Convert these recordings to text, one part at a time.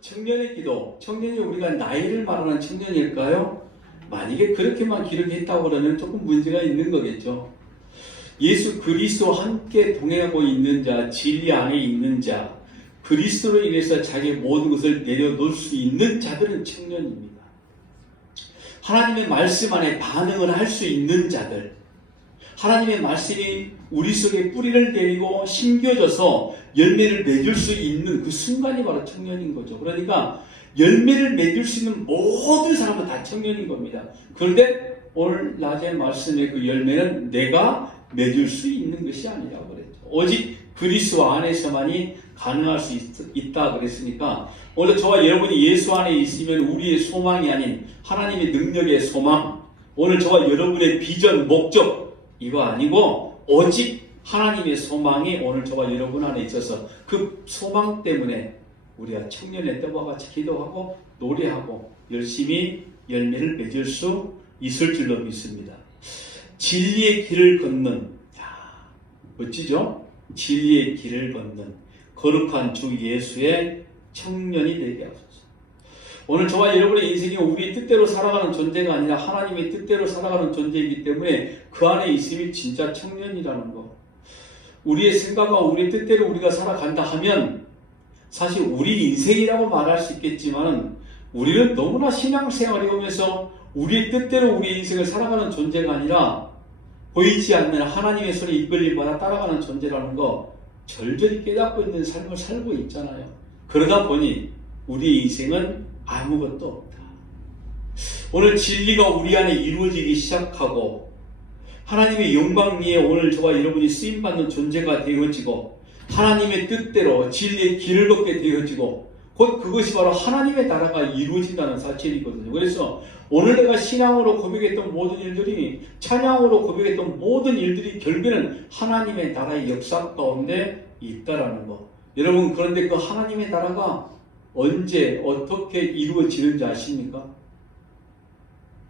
청년의 기도, 청년이 우리가 나이를 말하는 청년일까요? 만약에 그렇게만 기록했다고 그러면 조금 문제가 있는 거겠죠. 예수 그리스도와 함께 동행하고 있는 자, 진리 안에 있는 자, 그리스도로 인해서 자기의 모든 것을 내려놓을 수 있는 자들은 청년입니다. 하나님의 말씀 안에 반응을 할 수 있는 자들, 하나님의 말씀이 우리 속에 뿌리를 내리고 심겨져서 열매를 맺을 수 있는 그 순간이 바로 청년인 거죠. 그러니까 열매를 맺을 수 있는 모든 사람은 다 청년인 겁니다. 그런데 오늘 낮의 말씀의 그 열매는 내가 맺을 수 있는 것이 아니라고 그랬죠. 오직 그리스도 안에서만이 가능할 수 있다 그랬으니까 오늘 저와 여러분이 예수 안에 있으면 우리의 소망이 아닌 하나님의 능력의 소망, 오늘 저와 여러분의 비전, 목적 이거 아니고 오직 하나님의 소망이 오늘 저와 여러분 안에 있어서 그 소망 때문에 우리가 청년의 때와 같이 기도하고 노래하고 열심히 열매를 맺을 수 있을 줄로 믿습니다. 진리의 길을 걷는, 멋지죠? 진리의 길을 걷는 거룩한 주 예수의 청년이 되게 하소서. 오늘 저와 여러분의 인생이 우리 뜻대로 살아가는 존재가 아니라 하나님의 뜻대로 살아가는 존재이기 때문에 그 안에 있음이 진짜 청년이라는 거. 우리의 생각과 우리의 뜻대로 우리가 살아간다 하면 사실 우리 인생이라고 말할 수 있겠지만 우리는 너무나 신앙생활을 해오면서 우리의 뜻대로 우리의 인생을 살아가는 존재가 아니라 보이지 않는 하나님의 손에 이끌림받아 따라가는 존재라는 거 절절히 깨닫고 있는 삶을 살고 있잖아요. 그러다 보니 우리의 인생은 아무것도 없다. 오늘 진리가 우리 안에 이루어지기 시작하고 하나님의 영광 위에 오늘 저와 여러분이 쓰임받는 존재가 되어지고 하나님의 뜻대로 진리의 길을 걷게 되어지고 곧 그것이 바로 하나님의 나라가 이루어진다는 사실이거든요. 그래서 오늘 내가 신앙으로 고백했던 모든 일들이 찬양으로 고백했던 모든 일들이 결국에는 하나님의 나라의 역사 가운데 있다라는 거. 여러분 그런데 그 하나님의 나라가 언제 어떻게 이루어지는지 아십니까?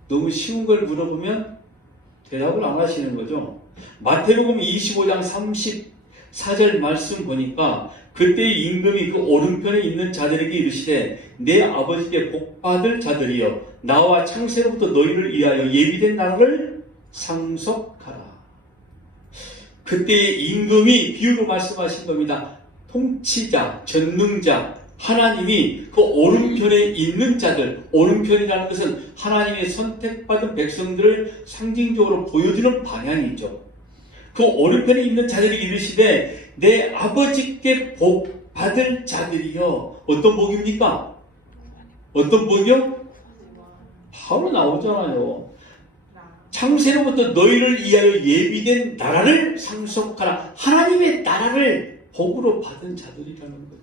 너무 쉬운 걸 물어보면 대답을 안 하시는 거죠. 마태복음 25장 34절 말씀 보니까 그때의 임금이 그 오른편에 있는 자들에게 이르시되 내 아버지께 복받을 자들이여 나와 창세로부터 너희를 위하여 예비된 나라를 상속하라. 그때의 임금이 비유로 말씀하신 겁니다. 통치자, 전능자, 하나님이 그 오른편에 있는 자들, 오른편이라는 것은 하나님의 선택받은 백성들을 상징적으로 보여주는 방향이죠. 그 오른편에 있는 자들이 이르시되 내 아버지께 복 받을 자들이요. 어떤 복입니까? 어떤 복이요? 바로 나오잖아요. 창세로부터 너희를 위하여 예비된 나라를 상속하라. 하나님의 나라를 복으로 받은 자들이라는 거죠.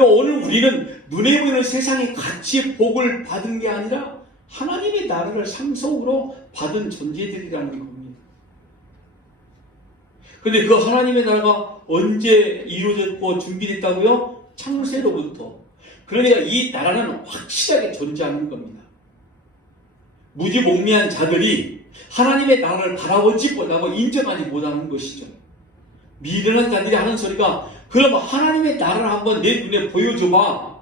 오늘 우리는 눈에 보이는 세상의 가치의 복을 받은 게 아니라 하나님의 나라를 상속으로 받은 존재들이라는 겁니다. 그런데 그 하나님의 나라가 언제 이루어졌고 준비됐다고요? 창세로부터. 그러니까 이 나라는 확실하게 존재하는 겁니다. 무지몽매한 자들이 하나님의 나라를 바라보지 못하고 인정하지 못하는 것이죠. 미련한 자들이 하는 소리가 그럼 하나님의 나라를 한번 내 눈에 보여줘봐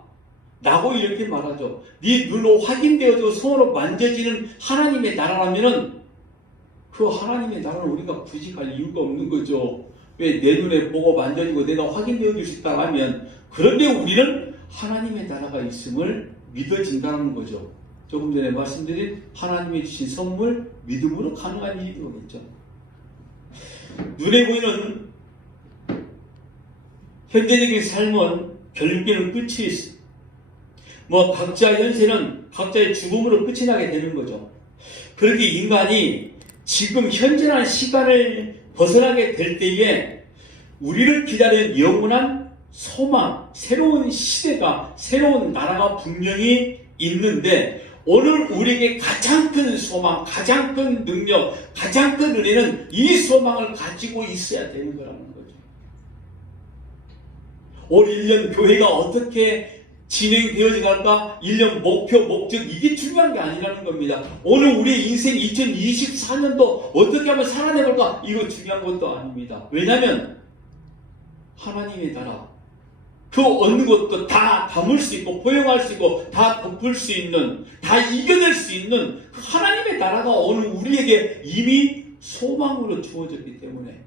라고 이렇게 말하죠. 네 눈으로 확인되어지고 손으로 만져지는 하나님의 나라라면은 그 하나님의 나라를 우리가 굳이 갈 이유가 없는 거죠. 왜 내 눈에 보고 만져지고 내가 확인되어질 수 있다면 그런데 우리는 하나님의 나라가 있음을 믿어진다는 거죠. 조금 전에 말씀드린 하나님이 주신 선물 믿음으로 가능한 일이 되겠죠. 눈에 보이는 현대적인 삶은 결국에는 끝이 있어. 각자 현세는 각자의 죽음으로 끝이 나게 되는 거죠. 그렇게 인간이 지금 현재라는 시간을 벗어나게 될 때에 우리를 기다리는 영원한 소망, 새로운 시대가, 새로운 나라가 분명히 있는데 오늘 우리에게 가장 큰 소망, 가장 큰 능력, 가장 큰 은혜는 이 소망을 가지고 있어야 되는 거라는 거죠. 올 1년 교회가 어떻게 진행되어질까? 1년 목표, 목적 이게 중요한 게 아니라는 겁니다. 오늘 우리의 인생 2024년도 어떻게 하면 살아내볼까? 이거 중요한 것도 아닙니다. 왜냐하면 하나님의 나라, 그 어느 것도 다 담을 수 있고 포용할 수 있고 다 덮을 수 있는, 다 이겨낼 수 있는 그 하나님의 나라가 오늘 우리에게 이미 소망으로 주어졌기 때문에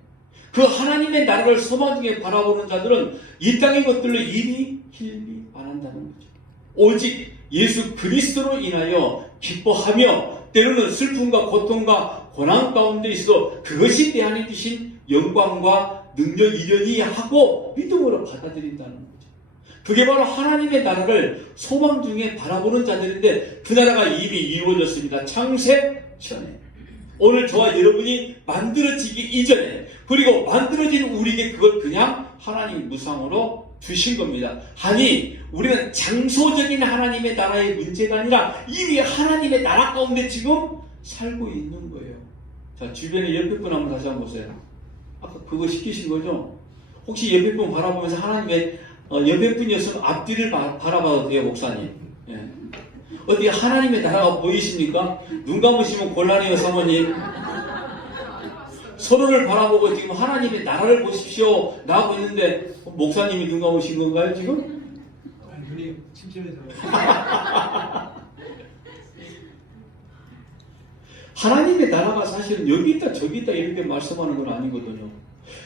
그 하나님의 나라를 소망 중에 바라보는 자들은 이 땅의 것들로 이미 hil비 안 한다는 거죠. 오직 예수 그리스도로 인하여 기뻐하며 때로는 슬픔과 고통과 고난 가운데 있어 그것이 내 안에 주신 영광과 능력이려니 하고 믿음으로 받아들인다는 거죠. 그게 바로 하나님의 나라를 소망 중에 바라보는 자들인데 그 나라가 이미 이루어졌습니다. 창세 전에. 오늘 저와 여러분이 만들어지기 이전에, 그리고 만들어진 우리에게 그걸 그냥 하나님 무상으로 주신 겁니다. 아니, 우리는 장소적인 하나님의 나라의 문제가 아니라 이미 하나님의 나라 가운데 지금 살고 있는 거예요. 자, 주변에 옆에 분 한번 다시 한번 보세요. 아까 그거 시키신 거죠? 혹시 옆에 분 바라보면서 하나님의 옆에 분이었으면 앞뒤를 바라봐도 돼요, 목사님. 예. 어디 하나님의 나라가 보이십니까? 눈 감으시면 곤란해요, 사모님. 서로를 바라보고 지금 하나님의 나라를 보십시오 나하고 있는데 목사님이 눈 감으신 건가요, 지금? 아니, 눈이 침침해서. 하나님의 나라가 사실은 여기 있다 저기 있다 이렇게 말씀하는 건 아니거든요.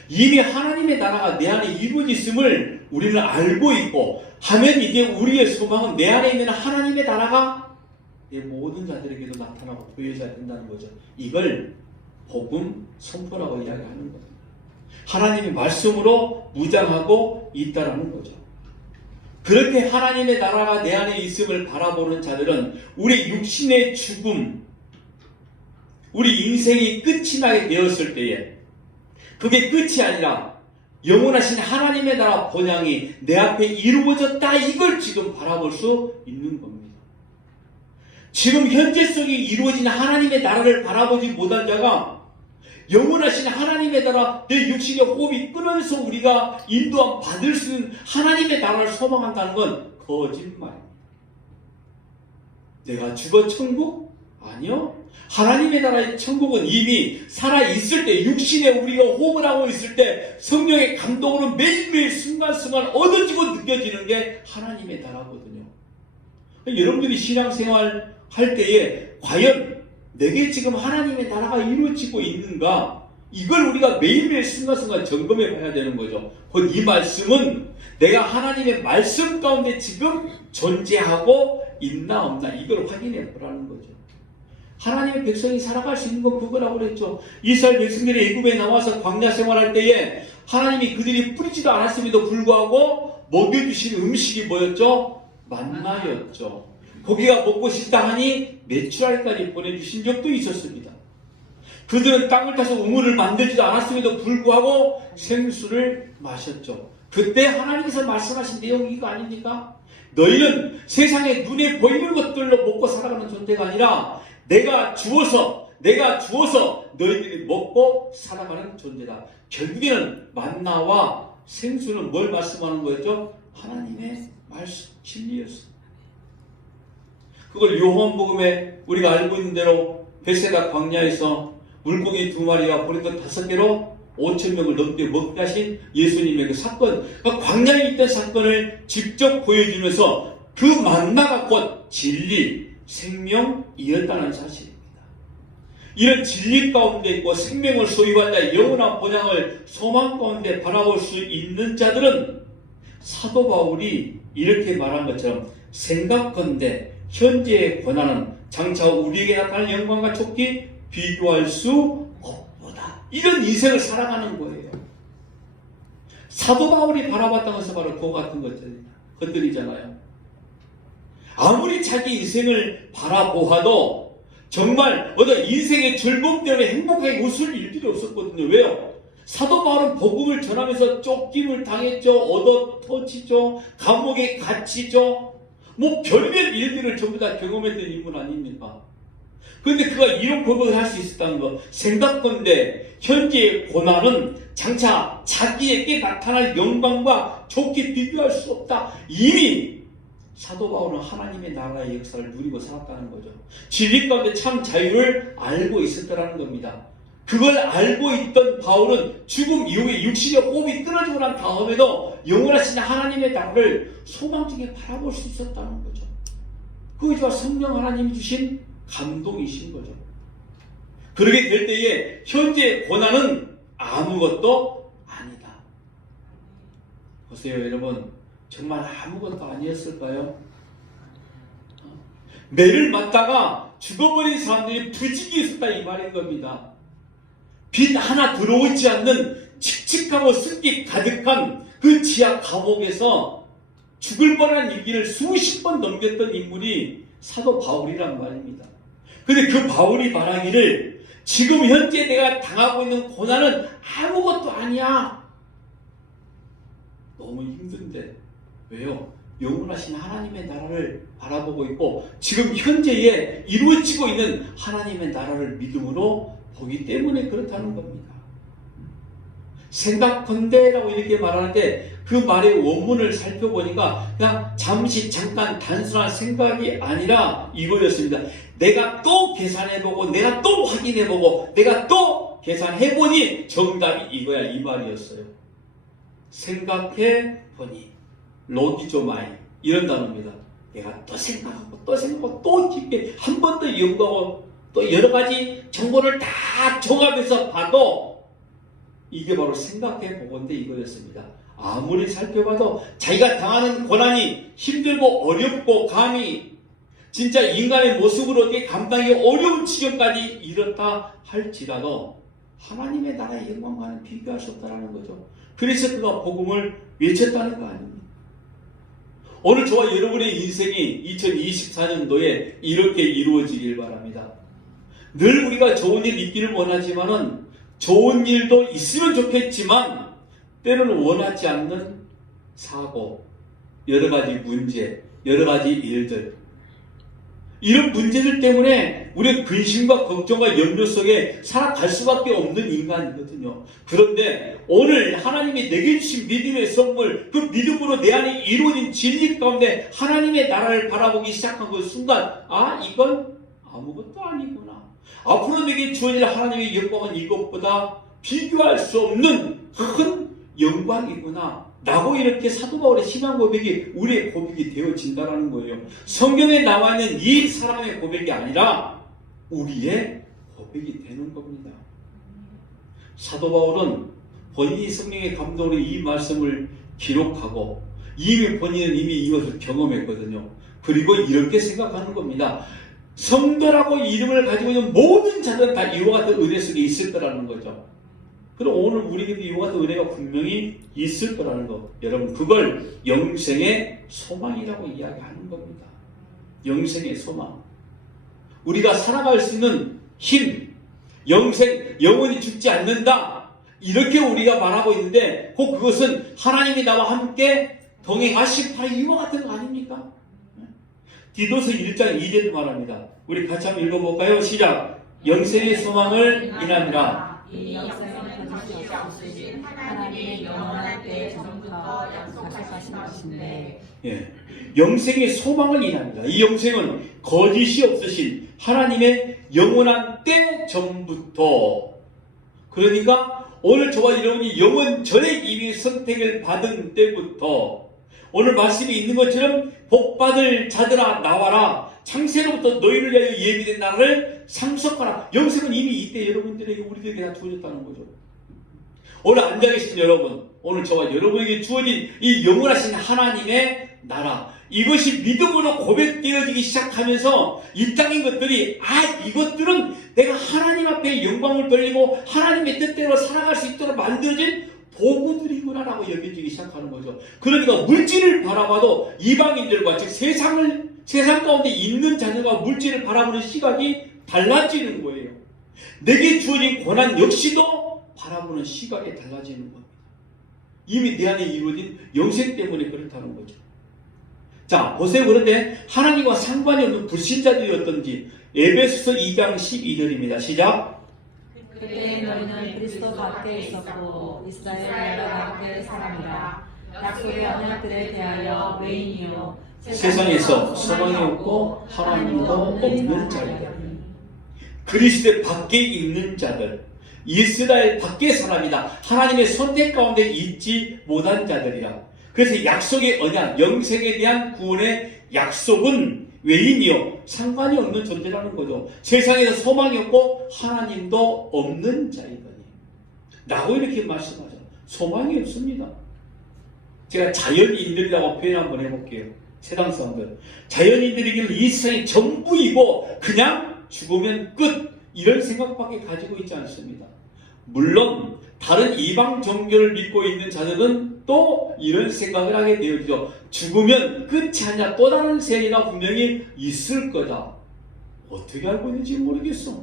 이미 하나님의 나라가 내 안에 이루어졌음을 우리는 알고 있고 하면 이제 우리의 소망은 내 안에 있는 하나님의 나라가 내 모든 자들에게도 나타나고 보여져야 된다는 거죠. 이걸 복음 선포라고 이야기하는 겁니다. 하나님의 말씀으로 무장하고 있다라는 거죠. 그렇게 하나님의 나라가 내 안에 있음을 바라보는 자들은 우리 육신의 죽음, 우리 인생이 끝이 나게 되었을 때에 그게 끝이 아니라 영원하신 하나님의 나라 본향이 내 앞에 이루어졌다, 이걸 지금 바라볼 수 있는 겁니다. 지금 현재 속에 이루어진 하나님의 나라를 바라보지 못한 자가 영원하신 하나님의 나라, 내 육신의 호흡이 끊어서 우리가 인도함 받을 수 있는 하나님의 나라를 소망한다는 건 거짓말입니다. 내가 죽어 천국? 아니요. 하나님의 나라의 천국은 이미 살아있을 때, 육신에 우리가 호흡을 하고 있을 때 성령의 감동으로 매일매일 순간순간 얻어지고 느껴지는 게 하나님의 나라거든요. 여러분들이 신앙생활 할 때에 과연 내게 지금 하나님의 나라가 이루어지고 있는가, 이걸 우리가 매일매일 순간순간 점검해 봐야 되는 거죠. 곧 이 말씀은 내가 하나님의 말씀 가운데 지금 존재하고 있나 없나, 이걸 확인해 보라는 거죠. 하나님의 백성이 살아갈 수 있는 건 그거라고 그랬죠. 이스라엘 백성들이 애굽에 나와서 광야 생활할 때에 하나님이 그들이 뿌리지도 않았음에도 불구하고 먹여주신 음식이 뭐였죠? 만나였죠. 고기가 먹고 싶다 하니 메추라기까지 보내주신 적도 있었습니다. 그들은 땅을 타서 우물을 만들지도 않았음에도 불구하고 생수를 마셨죠. 그때 하나님께서 말씀하신 내용이 이거 아닙니까? 너희는 세상에 눈에 보이는 것들로 먹고 살아가는 존재가 아니라 내가 주어서 너희들이 먹고 살아가는 존재다. 결국에는 만나와 생수는 뭘 말씀하는 거였죠? 하나님의 말씀, 진리였습니다. 그걸 요한복음에 우리가 알고 있는 대로 베세다 광야에서 물고기 2마리가 보리떡 5개로 5,000명을 넘게 먹게 하신 예수님의 그 사건, 그 광야에 있던 사건을 직접 보여주면서 그 만나가 곧 진리, 생명이었다는 사실입니다. 이런 진리 가운데 있고 생명을 소유한 자의 영원한 본향을 소망 가운데 바라볼 수 있는 자들은 사도 바울이 이렇게 말한 것처럼 생각건대 현재의 고난은 장차 우리에게 나타날 영광과 촉기 비교할 수 없도다. 이런 인생을 살아가는 거예요. 사도 바울이 바라봤던 것은 바로 그와 같은 것들이잖아요. 아무리 자기 인생을 바라보아도 정말 어떤 인생의 즐거움 때문에 행복하게 웃을 일들이 없었거든요. 왜요? 사도 바울은 복음을 전하면서 쫓김을 당했죠. 얻어 터지죠. 감옥에 갇히죠. 뭐 별별 일들을 전부 다 경험했던 인물 아닙니까? 그런데 그가 이런 고백을 할 수 있었다는 거, 생각건대 현재의 고난은 장차 자기에게 나타날 영광과 좋게 비교할 수 없다. 이미 사도 바울은 하나님의 나라의 역사를 누리고 살았다는 거죠. 진리 가운데 참 자유를 알고 있었다는 겁니다. 그걸 알고 있던 바울은 죽음 이후에 육신의 호흡이 끊어지고 난 다음에도 영원하신 하나님의 나라를 소망적에 바라볼 수 있었다는 거죠. 그것이 성령 하나님이 주신 감동이신 거죠. 그렇게 될 때에 현재의 고난은 아무것도 아니다. 보세요, 여러분. 정말 아무것도 아니었을까요? 매를 맞다가 죽어버린 사람들이 부지기 있었다 이 말인 겁니다. 빛 하나 들어오지 않는 칙칙하고 습기 가득한 그 지하 감옥에서 죽을 뻔한 위기를 수십 번 넘겼던 인물이 사도 바울이란 말입니다. 근데 그 바울이 말하기를 지금 현재 내가 당하고 있는 고난은 아무것도 아니야. 너무 힘든데. 왜요? 영원하신 하나님의 나라를 바라보고 있고 지금 현재에 이루어지고 있는 하나님의 나라를 믿음으로 보기 때문에 그렇다는 겁니다. 생각컨대라고 이렇게 말하는데 그 말의 원문을 살펴보니까 그냥 잠시 잠깐 단순한 생각이 아니라 이거였습니다. 내가 또 계산해보고 내가 또 확인해보고 내가 또 계산해보니 정답이 이거야 이 말이었어요. 생각해보니 로기조마이 이런 단어입니다. 내가 또 생각하고 또 생각하고 또 깊게 한 번 더 연구하고 또 여러 가지 정보를 다 종합해서 봐도 이게 바로 생각해보건데 이거였습니다. 아무리 살펴봐도 자기가 당하는 고난이 힘들고 어렵고 감히 진짜 인간의 모습으로 어떻게 감당하기 어려운 지경까지 이렇다 할지라도 하나님의 나라의 영광과는 비교할 수 없다는 거죠. 그래서 그가 복음을 외쳤다는 거 아닙니까? 오늘 저와 여러분의 인생이 2024년도에 이렇게 이루어지길 바랍니다. 늘 우리가 좋은 일 있기를 원하지만은 좋은 일도 있으면 좋겠지만 때로는 원하지 않는 사고, 여러 가지 문제, 여러 가지 일들 이런 문제들 때문에 우리는 근심과 걱정과 염려 속에 살아갈 수밖에 없는 인간이거든요. 그런데 오늘 하나님이 내게 주신 믿음의 선물, 그 믿음으로 내 안에 이루어진 진리 가운데 하나님의 나라를 바라보기 시작한 그 순간 이건 아무것도 아니구나. 앞으로 내게 주어질 하나님의 영광은 이것보다 비교할 수 없는 큰 영광이구나 라고 이렇게 사도 바울의 신앙 고백이 우리의 고백이 되어진다는 거예요. 성경에 나와 있는 이 사람의 고백이 아니라 우리의 고백이 되는 겁니다. 사도 바울은 본인이 성령의 감동으로 이 말씀을 기록하고 이미 본인은 이미 이것을 경험했거든요. 그리고 이렇게 생각하는 겁니다. 성도라고 이름을 가지고 있는 모든 자들은 다 이와 같은 은혜 속에 있을 거라는 거죠. 그럼 오늘 우리에게도 이와 같은 은혜가 분명히 있을 거라는 거. 여러분 그걸 영생의 소망이라고 이야기하는 겁니다. 영생의 소망. 우리가 살아갈 수 있는 힘, 영생, 영원히 죽지 않는다. 이렇게 우리가 말하고 있는데 꼭 그것은 하나님이 나와 함께 동행하신 바로 이와 같은 거 아닙니까? 디도서 1장 2절을 말합니다. 우리 같이 한번 읽어볼까요? 시작. 영생의 소망을 인하니라. 이 영생은 거짓이 없으신 하나님의 영원한 때 전부터 약속하신 것인데. 영생의 소망을 인합니다. 이 영생은 거짓이 없으신 하나님의 영원한 때 전부터. 그러니까 오늘 저와 여러분이 영원 전에 이미 선택을 받은 때부터 오늘 말씀이 있는 것처럼 복받을 자들아 나와라. 창세로부터 너희를 위하여 예비된 나라를 상속하라. 영생은 이미 이때 여러분들에게 우리들에게 다 주어졌다는 거죠. 오늘 앉아 계신 여러분, 오늘 저와 여러분에게 주어진 이 영원하신 하나님의 나라, 이것이 믿음으로 고백되어지기 시작하면서 이 땅인 것들이 이것들은 내가 하나님 앞에 영광을 돌리고 하나님의 뜻대로 살아갈 수 있도록 만들어진 도구들이구나라고 여겨지기 시작하는 거죠. 그러니까 물질을 바라봐도 이방인들과 즉 세상 가운데 있는 자녀가 물질을 바라보는 시각이 달라지는 거예요. 내게 주어진 고난 역시도 바라보는 시각이 달라지는 겁니다. 이미 내 안에 이루어진 영생 때문에 그렇다는 거죠. 자, 보세요. 그런데 하나님과 상관이 없는 불신자들이었던지 에베소서 2장 12절입니다. 시작. 그때 너희는 그리스도 밖에 있었고 이스라엘 나라 밖의 사람이라. 약속의 언약들에 대하여 외인이요 세상에서 소망이 없고 하나님도 없는 자들, 그리스도 밖에 있는 자들, 이스라엘 밖의 사람이다. 하나님의 선택 가운데 있지 못한 자들이라. 그래서 약속의 언약, 영생에 대한 구원의 약속은 외인이요 상관이 없는 존재라는 거죠. 세상에서 소망이 없고 하나님도 없는 자이거니 라고 이렇게 말씀하죠. 소망이 없습니다. 제가 자연인들이라고 표현 한번 해볼게요. 세상 사람들. 자연인들에게는 이 세상이 전부이고 그냥 죽으면 끝 이런 생각밖에 가지고 있지 않습니다. 물론 다른 이방 종교를 믿고 있는 자들은 또 이런 생각을 하게 되어지죠. 죽으면 끝이 아니라 또 다른 세계가 분명히 있을 거다. 어떻게 알고 있는지 모르겠어.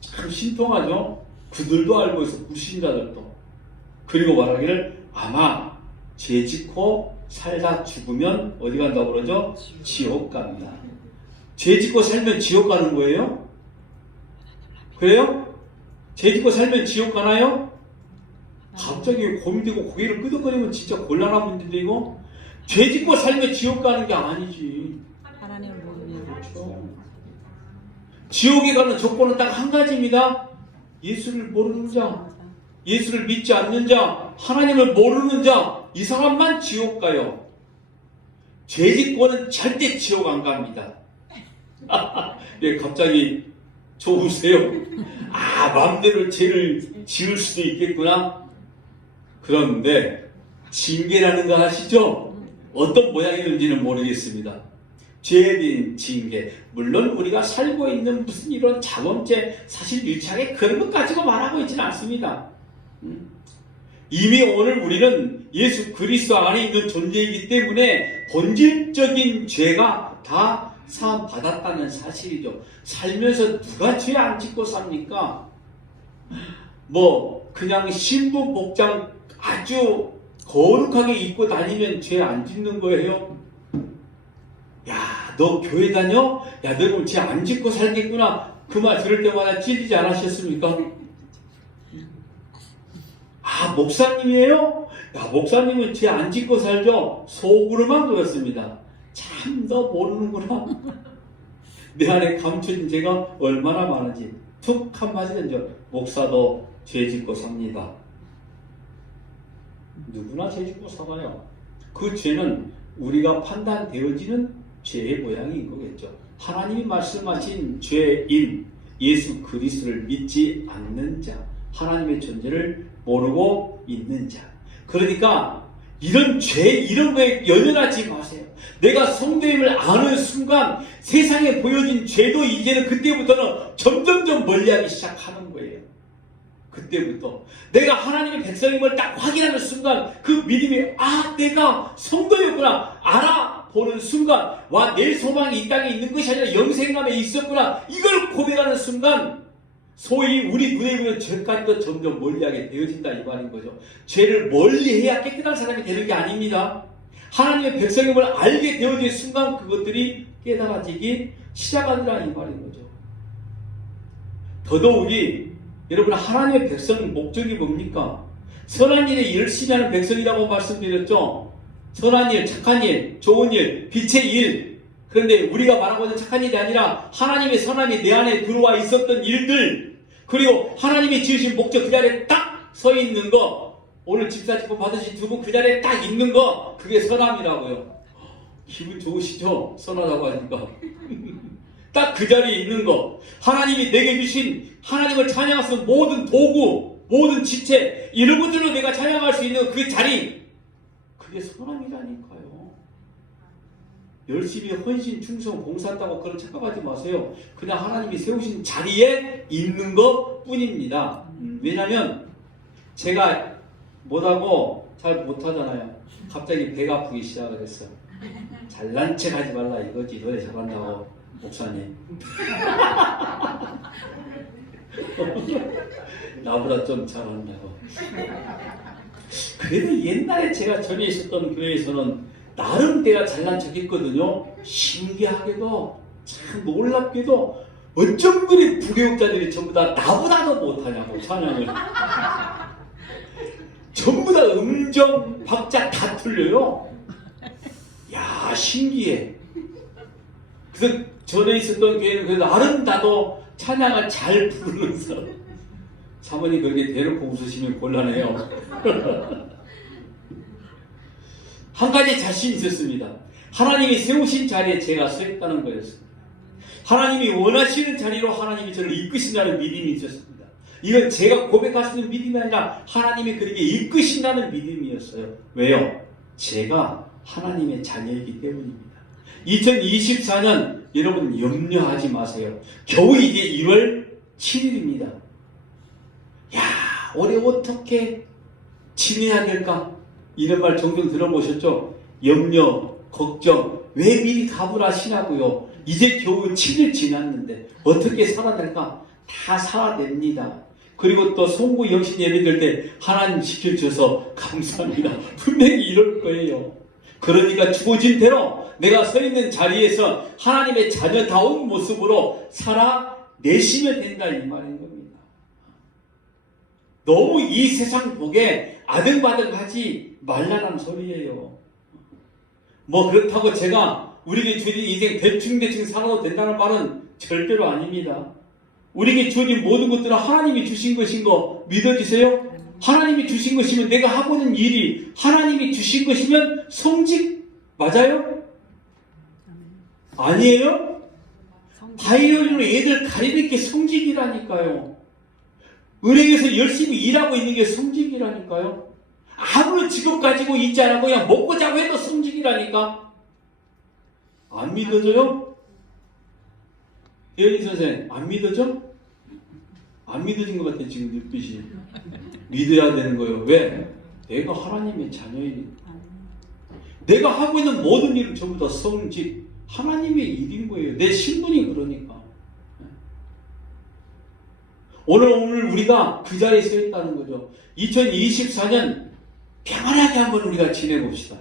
참 신통하죠. 그들도 알고 있어. 불신자들도. 그리고 말하기를 아마 죄 짓고 살다 죽으면 어디 간다고 그러죠? 지옥 간다. 죄 짓고 살면 지옥 가는 거예요? 그래요? 죄 짓고 살면 지옥 가나요? 갑자기 고민되고 고개를 끄덕거리면 진짜 곤란한 문제인데 이거? 죄 짓고 살면 지옥 가는 게 아니지. 하나님을 모르면 그렇죠. 지옥에 가는 조건은 딱 한 가지입니다. 예수를 모르는 자, 예수를 믿지 않는 자, 하나님을 모르는 자, 이 사람만 지옥 가요. 죄 짓고는 절대 지옥 안 갑니다. 예, 갑자기 좋으세요? 아, 마음대로 죄를 지을 수도 있겠구나. 그런데 징계라는 거 아시죠? 어떤 모양이는지는 모르겠습니다. 죄에 대한 징계. 물론 우리가 살고 있는 무슨 이런 자범죄 사실 유치하게 그런 것 가지고 말하고 있지는 않습니다. 이미 오늘 우리는 예수 그리스도 안에 있는 존재이기 때문에 본질적인 죄가 다 사함 받았다는 사실이죠. 살면서 누가 죄 안 짓고 삽니까? 뭐 그냥 신부 복장 아주 거룩하게 입고 다니면 죄 안 짓는 거예요? 야, 너 교회 다녀? 야, 너 그럼 죄 안 짓고 살겠구나. 그 말 들을 때마다 찔리지 않으셨습니까? 아, 목사님이에요? 야, 목사님은 죄 안 짓고 살죠? 속으로만 그렇습니다. 참, 너 모르는구나. 내 안에 감춰진 죄가 얼마나 많은지 툭 한마디 던져. 목사도 죄 짓고 삽니다. 누구나 죄 짓고 살아요. 그 죄는 우리가 판단되어지는 죄의 모양인 거겠죠. 하나님이 말씀하신 죄인 예수 그리스도를 믿지 않는 자, 하나님의 존재를 모르고 있는 자. 그러니까 이런 죄, 이런 거에 연연하지 마세요. 내가 성도임을 아는 순간 세상에 보여진 죄도 이제는 그때부터는 점점점 멀리하기 시작하는 거예요. 그때부터 내가 하나님의 백성임을 딱 확인하는 순간 그 믿음이 아, 내가 성도였구나 알아보는 순간 와, 내 소망이 이 땅에 있는 것이 아니라 영생감에 있었구나 이걸 고백하는 순간 소위 우리 눈에 보이는 죄까지도 점점 멀리하게 되어진다 이 말인 거죠. 죄를 멀리해야 깨끗한 사람이 되는 게 아닙니다. 하나님의 백성임을 알게 되어진 순간 그것들이 깨달아지기 시작한다 이 말인 거죠. 더더욱이 여러분 하나님의 백성 목적이 뭡니까? 선한 일에 열심히 하는 백성이라고 말씀드렸죠. 선한 일, 착한 일, 좋은 일, 빛의 일. 그런데 우리가 말하고 있는 착한 일이 아니라 하나님의 선함이 내 안에 들어와 있었던 일들, 그리고 하나님이 지으신 목적 그 자리에 딱 서 있는 거, 오늘 집사직분 받으신 두 분 그 자리에 딱 있는 거, 그게 선함이라고요. 기분 좋으시죠? 선하다고 하니까. 딱 그 자리에 있는 거, 하나님이 내게 주신 하나님을 찬양할 수 있는 모든 도구, 모든 지체, 이런 것들로 내가 찬양할 수 있는 그 자리, 그게 선함이라니까요. 열심히 헌신, 충성, 봉사한다고 그런 착각하지 마세요. 그냥 하나님이 세우신 자리에 있는 것 뿐입니다. 왜냐면 제가 못하고 잘 못하잖아요. 갑자기 배가 아프기 시작을 했어요. 잘난 척 하지 말라 이거지. 노래 잘한다고 목사님. 나보다 좀 잘한다고. 그래도 옛날에 제가 전에 있었던 교회에서는 나름 내가 잘난 척 했거든요. 신기하게도 참 놀랍게도 어쩜 그리 부교육자들이 전부 다 나보다도 못하냐고 찬양을. 전부 다 음정, 박자 다 틀려요. 야, 신기해. 그래서 전에 있었던 교회는 그래도 나름 나도 찬양을 잘 부르는 사람. 사모님 그렇게 대놓고 웃으시면 곤란해요. 한 가지 자신이 있었습니다. 하나님이 세우신 자리에 제가 서 있다는 거였습니다. 하나님이 원하시는 자리로 하나님이 저를 이끄신다는 믿음이 있었습니다. 이건 제가 고백할 수 있는 믿음이 아니라 하나님이 그렇게 이끄신다는 믿음이었어요. 왜요? 제가 하나님의 자녀이기 때문입니다. 2024년 여러분 염려하지 마세요. 겨우 이제 1월 7일입니다. 야, 올해 어떻게 지내야 될까? 이런 말 종종 들어보셨죠? 염려, 걱정, 왜 미리 답을 하시냐고요. 이제 겨우 7일 지났는데 어떻게 살아낼까? 다 살아냅니다. 그리고 또 송구 영신 예배 드릴 때 하나님 지켜주셔서 감사합니다. 분명히 이럴 거예요. 그러니까 주어진 대로 내가 서 있는 자리에서 하나님의 자녀다운 모습으로 살아내시면 된다 이 말인 겁니다. 너무 이 세상 복에 아등바등하지 말라는 소리예요. 뭐 그렇다고 제가 우리에게 주어진 인생 대충 살아도 된다는 말은 절대로 아닙니다. 우리에게 주어진 모든 것들은 하나님이 주신 것인 거 믿어지세요? 하나님이 주신 것이면 내가 하고 있는 일이 하나님이 주신 것이면 성직 맞아요? 아니에요? 바이올린으로 애들 가리는 게 성직이라니까요. 은행에서 열심히 일하고 있는 게 성직이라니까요. 아무런 직업 가지고 있지 않고 그냥 먹고 자고 해도 성직이라니까. 안 믿어져요? 대현이 선생 안 믿어져? 안 믿어진 것 같아 지금 눈빛이. 믿어야 되는 거예요. 왜? 내가 하나님의 자녀이니까. 내가 하고 있는 모든 일은 전부 다 성직 하나님의 일인 거예요. 내 신분이 그러니까. 오늘 우리가 그 자리에 서 있다는 거죠. 2024년 평안하게 한번 우리가 지내봅시다.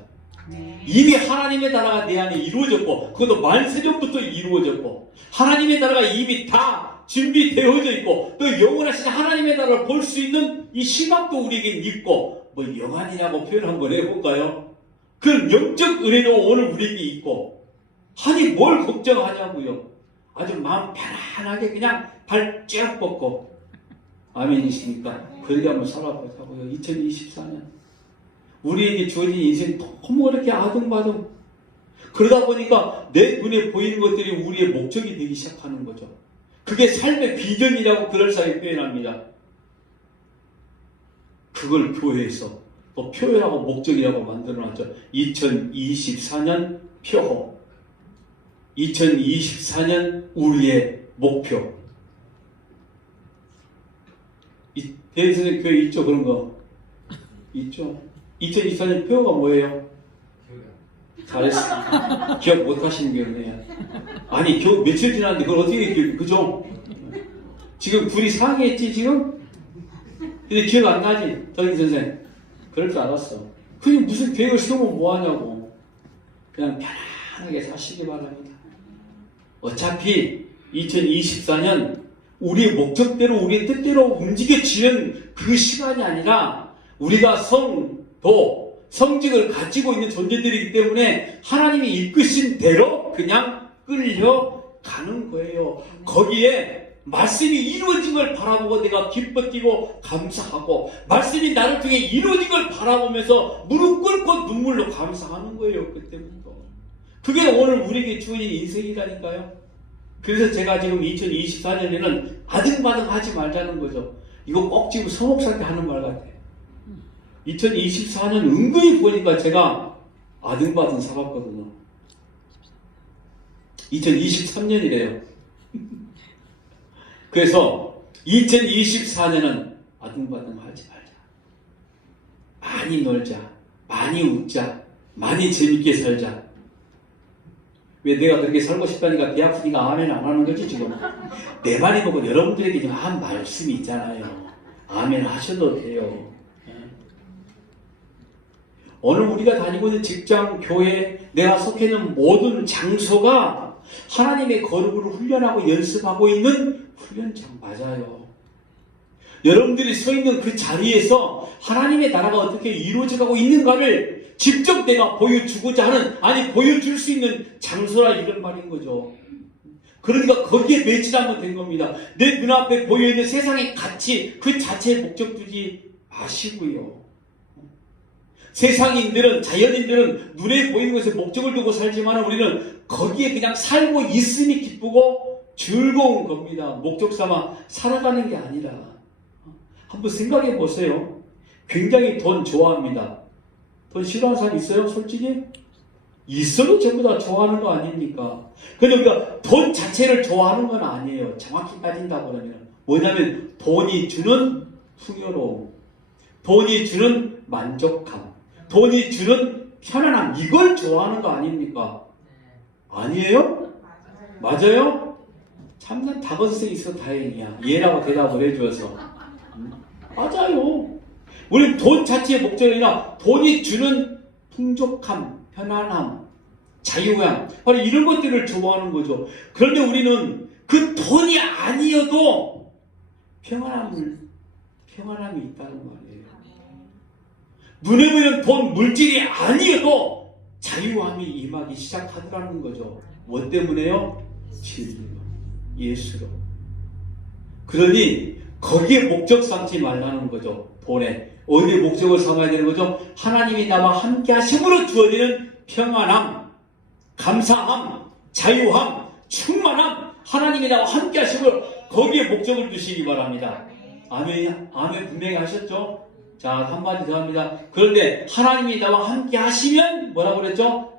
이미 하나님의 나라가 내 안에 이루어졌고 그것도 만세전부터 이루어졌고 하나님의 나라가 이미 다 준비되어져 있고 또 영원하신 하나님의 나라를 볼 수 있는 이 시각도 우리에게 있고 뭐 영안이라고 표현 한번 해볼까요? 그 영적 은혜도 오늘 우리에게 있고 하니 뭘 걱정하냐고요. 아주 마음 편안하게 그냥 발 쭉 뻗고 아멘이십니까? 그렇게 한번 살아보자고요. 2024년 우리에게 주어진 인생 너무 그렇게 아등바등 그러다 보니까 내 눈에 보이는 것들이 우리의 목적이 되기 시작하는 거죠. 그게 삶의 비전이라고 그럴싸하게 표현합니다. 그걸 교회에서 또 표현하고 목적이라고 만들어놨죠. 2024년 표호 2024년 우리의 목표. 대선생 교회 있죠? 그런 거 있죠? 2024년 표어가 뭐예요? 잘했어. 기억 못 하시는 게 없네요. 아니, 겨우 며칠 지났는데 그걸 어떻게 기억, 그죠? 지금 둘이 상의했지, 지금? 근데 기억 안 나지? 더인 선생. 그럴 줄 알았어. 그냥 무슨 계획을 세우면 뭐하냐고. 그냥 편안하게 사시기 바랍니다. 어차피 2024년 우리의 목적대로, 우리의 뜻대로 움직여지는 그 시간이 아니라 우리가 성직을 가지고 있는 존재들이기 때문에 하나님이 이끄신 대로 그냥 끌려가는 거예요. 거기에 말씀이 이루어진 걸 바라보고 내가 기뻐 뛰고 감사하고 말씀이 나를 통해 이루어진 걸 바라보면서 무릎 꿇고 눈물로 감사하는 거예요. 그때부터. 그게 오늘 우리에게 주어진 인생이라니까요. 그래서 제가 지금 2024년에는 아등바등 하지 말자는 거죠. 이거 꼭 지금 서목사한테 하는 말 같아요. 2024년 은근히 보니까 제가 아등바등 살았거든요. 2023년이래요. 그래서 2024년은 아등바등 하지 말자. 많이 놀자. 많이 웃자. 많이 재밌게 살자. 왜 내가 그렇게 살고 싶다니까 배 아프니까 아멘 안 하는 거지 지금. 내 말이 보고 여러분들에게 지금 한 말씀이 있잖아요. 아멘 하셔도 돼요. 오늘 우리가 다니고 있는 직장, 교회, 내가 속해 있는 모든 장소가 하나님의 거룩을 훈련하고 연습하고 있는 훈련장 맞아요. 여러분들이 서 있는 그 자리에서 하나님의 나라가 어떻게 이루어져가고 있는가를 직접 내가 보여주고자 하는, 아니 보여줄 수 있는 장소라 이런 말인 거죠. 그러니까 거기에 매진하면 된 겁니다. 내 눈앞에 보여있는 세상의 가치 그 자체에 목적 두지 마시고요. 세상인들은 자연인들은 눈에 보이는 것에 목적을 두고 살지만 우리는 거기에 그냥 살고 있으니 기쁘고 즐거운 겁니다. 목적 삼아 살아가는 게 아니라. 한번 생각해 보세요. 굉장히 돈 좋아합니다. 돈 싫어하는 사람 있어요? 솔직히? 있어도 전부 다 좋아하는 거 아닙니까? 근데 우리가 돈 자체를 좋아하는 건 아니에요. 정확히 따진다고 그러면. 뭐냐면 돈이 주는 풍요로움, 돈이 주는 만족감, 돈이 주는 편안함, 이걸 좋아하는 거 아닙니까? 아니에요? 맞아요? 참난 다건성이 있어 다행이야. 예라고 대답을 해줘서. 맞아요. 우리는 돈 자체의 목적이 아니라 돈이 주는 풍족함, 편안함, 자유함, 바로 이런 것들을 좋아하는 거죠. 그런데 우리는 그 돈이 아니어도 평안함이 있다는 말이에요. 눈에 보이는 돈, 물질이 아니어도 자유함이 임하기 시작하더라는 거죠. 뭐 때문에요? 진리로, 예수로. 그러니 거기에 목적 삼지 말라는 거죠. 돈에. 어디에 목적을 삼아야 되는 거죠? 하나님이 나와 함께 하심으로 주어지는 평안함, 감사함, 자유함, 충만함, 하나님이 나와 함께 하심으로 거기에 목적을 두시기 바랍니다. 아멘, 아멘 분명히 하셨죠? 자, 한마디 더 합니다. 그런데 하나님이 나와 함께 하시면 뭐라고 그랬죠?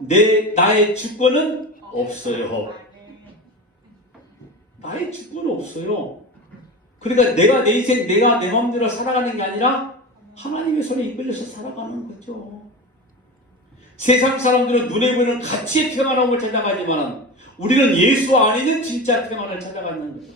나의 주권은 없어요. 나의 주권은 없어요. 그러니까 내가 내 인생, 내가 내 마음대로 살아가는 게 아니라 하나님의 손에 이끌려서 살아가는 거죠. 세상 사람들은 눈에 보이는 가치의 평안함을 찾아가지만 우리는 예수 안에는 진짜 평안을 찾아가는 거죠.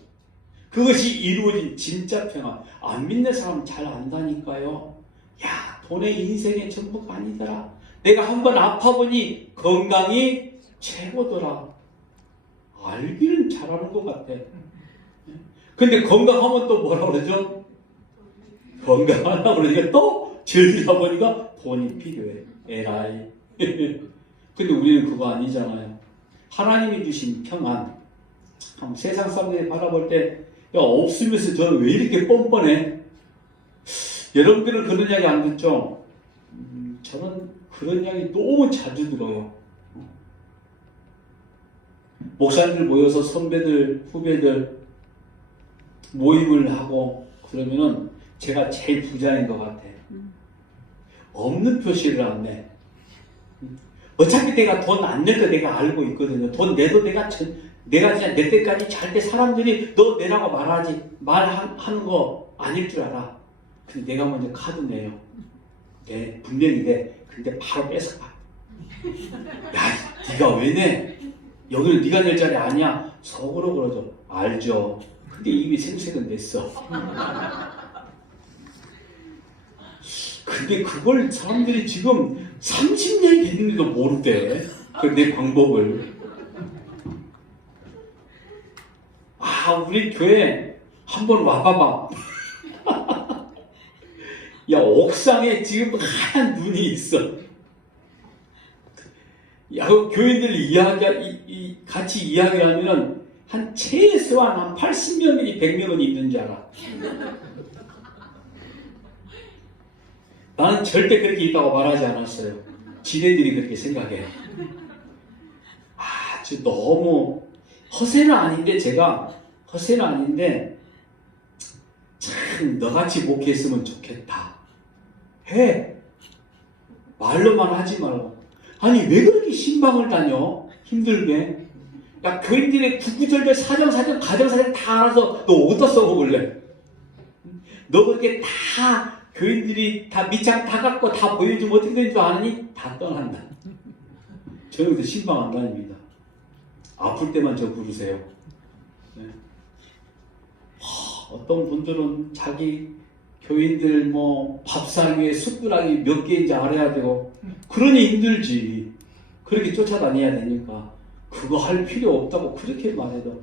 그것이 이루어진 진짜 평안. 안 믿는 사람은 잘 안다니까요. 야, 돈의 인생의 전부가 아니더라. 내가 한번 아파보니 건강이 최고더라. 알기는 잘하는 것 같아. 근데 건강하면 또 뭐라 그러죠? 건강하다 그러니까 또 즐기다 보니까 돈이 필요해. 에라이. 근데 우리는 그거 아니잖아요. 하나님이 주신 평안. 세상 사람들이 바라볼 때 야, 없으면서 저는 왜 이렇게 뻔뻔해? 여러분들은 그런 이야기 안 듣죠? 저는 그런 이야기 너무 자주 들어요. 목사님들 모여서 선배들, 후배들 모임을 하고 그러면은 제가 제일 부자인 것 같아. 없는 표시를 안 내. 어차피 내가 돈 안 낼 거 내가 알고 있거든요. 돈 내도 내가 진짜 내 때까지 잘 때 사람들이 너 내라고 말하는 거 아닐 줄 알아. 근데 내가 먼저 카드 내요. 네, 분명히 내. 근데 바로 뺏어가. 야, 네가 왜 내? 여기는 네가 낼 자리 아니야. 속으로 그러죠. 알죠. 근데 이미 생색은 냈어. 근데 그걸 사람들이 지금 30년이 됐는데도 모르대. 내 방법을. 아, 우리 교회 한번 와봐봐. 야, 옥상에 지금 하얀 눈이 있어. 야, 교인들 같이 이야기하면은 한 최소한 한 80명이 100명은 있는 줄 알아. 나는 절대 그렇게 있다고 말하지 않았어요. 지네들이 그렇게 생각해. 아, 저 너무 허세는 아닌데 참 너같이 목회했으면 좋겠다. 해. 말로만 하지 말고. 아니 왜 그렇게 신방을 다녀? 힘들게. 야, 교인들의 구구절절 사정사정 가정사정 다 알아서 너 어디다 써먹을래? 너 그렇게 다 교인들이 다 밑장 다 갖고 다 보여주면 어떻게 되는 줄 아느니? 다 떠난다. 저는 그래서 신방 안 다닙니다. 아플 때만 저 부르세요. 네. 어떤 분들은 자기 교인들 뭐 밥상위에 숟가락이 몇 개인지 알아야 되고 그러니 힘들지. 그렇게 쫓아다녀야 되니까 그거 할 필요 없다고 그렇게 말해도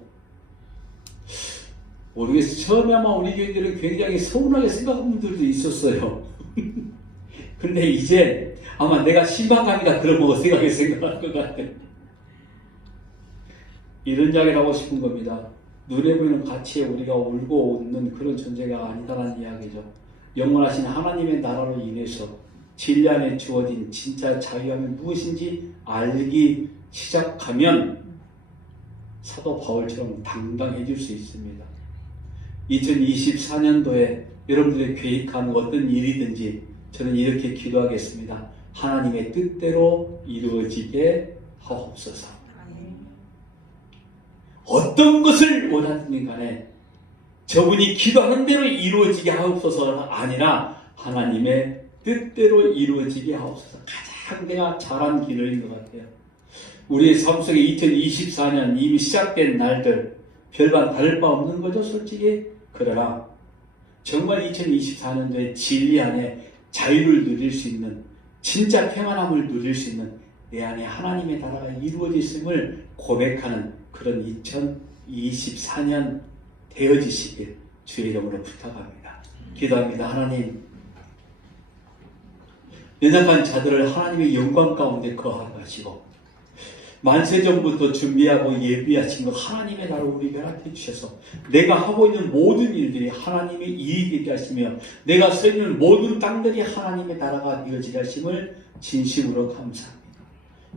모르겠어요. 처음에 아마 우리 교인들은 굉장히 서운하게 생각하는 분들도 있었어요. 근데 이제 아마 내가 신방감이다 그런 거 생각할 것 같아. 이런 이야기를 하고 싶은 겁니다. 눈에 보이는 가치에 우리가 울고 웃는 그런 존재가 아니다라는 이야기죠. 영원하신 하나님의 나라로 인해서 진리 안에 주어진 진짜 자유함이 무엇인지 알기 시작하면 사도 바울처럼 당당해질 수 있습니다. 2024년도에 여러분들이 계획하는 어떤 일이든지 저는 이렇게 기도하겠습니다. 하나님의 뜻대로 이루어지게 하옵소서. 어떤 것을 원하든 간에 저분이 기도하는 대로 이루어지게 하옵소서가 아니라 하나님의 뜻대로 이루어지게 하옵소서. 가장 내가 잘한 기도인 것 같아요. 우리의 삶 속에 2024년 이미 시작된 날들 별반 다를 바 없는 거죠, 솔직히. 그러나 정말 2024년도에 진리 안에 자유를 누릴 수 있는, 진짜 평안함을 누릴 수 있는 내 안에 하나님의 나라가 이루어졌음을 고백하는 그런 2024년 되어지시길 주의 이름으로 부탁합니다. 기도합니다. 하나님, 연약한 자들을 하나님의 영광 가운데 거하게 하시고 만세전부터 준비하고 예비하신 것 하나님의 나라를 우리에게 허락해 주셔서 내가 하고 있는 모든 일들이 하나님의 일이 되게 하시며 내가 서 있는 모든 땅들이 하나님의 나라가 되어지게 하심을 진심으로 감사합니다.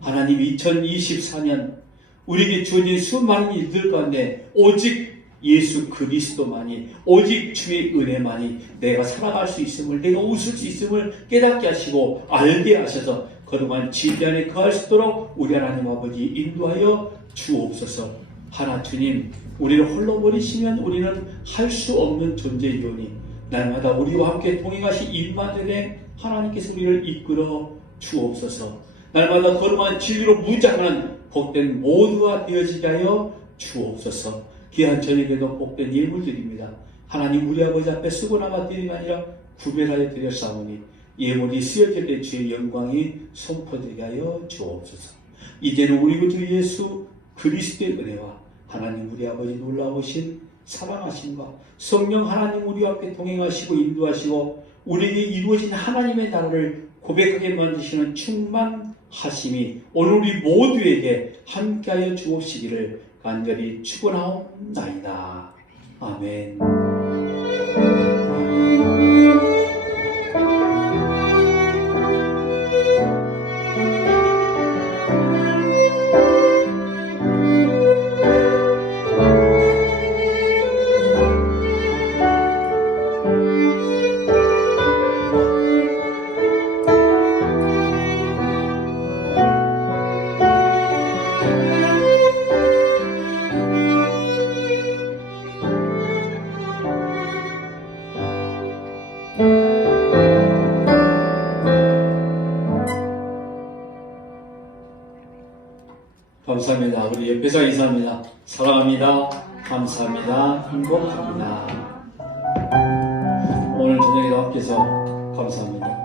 하나님, 2024년 우리에게 주어진 수많은 일들 가운데 오직 예수 그리스도만이, 오직 주의 은혜만이 내가 살아갈 수 있음을, 내가 웃을 수 있음을 깨닫게 하시고 알게 하셔서 그동안 진리 안에 거할 수 있도록 우리 하나님 아버지 인도하여 주옵소서. 하나 주님, 우리를 홀로 버리시면 우리는 할 수 없는 존재이오니 날마다 우리와 함께 동행하신 임마누엘의 하나님께서 우리를 이끌어 주옵소서. 날마다 거룩한 진리로 무장하는 복된 모두가 되어지게 하여 주옵소서. 귀한 저녁에도 복된 예물 드립니다. 하나님, 우리 아버지 앞에 수고나마 드림이 아니라 구별하여 드렸사오니 예물이 쓰여질 때 주의 영광이 선포되게 하여 주옵소서. 이제는 우리 구주 예수 그리스도의 은혜와 하나님 우리 아버지 놀라우신 사랑하심과 성령 하나님 우리와 함께 동행하시고 인도하시고 우리에게 이루어진 하나님의 나라를 고백하게 만드시는 충만하심이 오늘 우리 모두에게 함께하여 주옵시기를 간절히 축원하옵나이다. 아멘. 감사합니다. 우리 옆에서 인사합니다. 사랑합니다. 감사합니다. 행복합니다. 오늘 저녁에도 함께해서 감사합니다.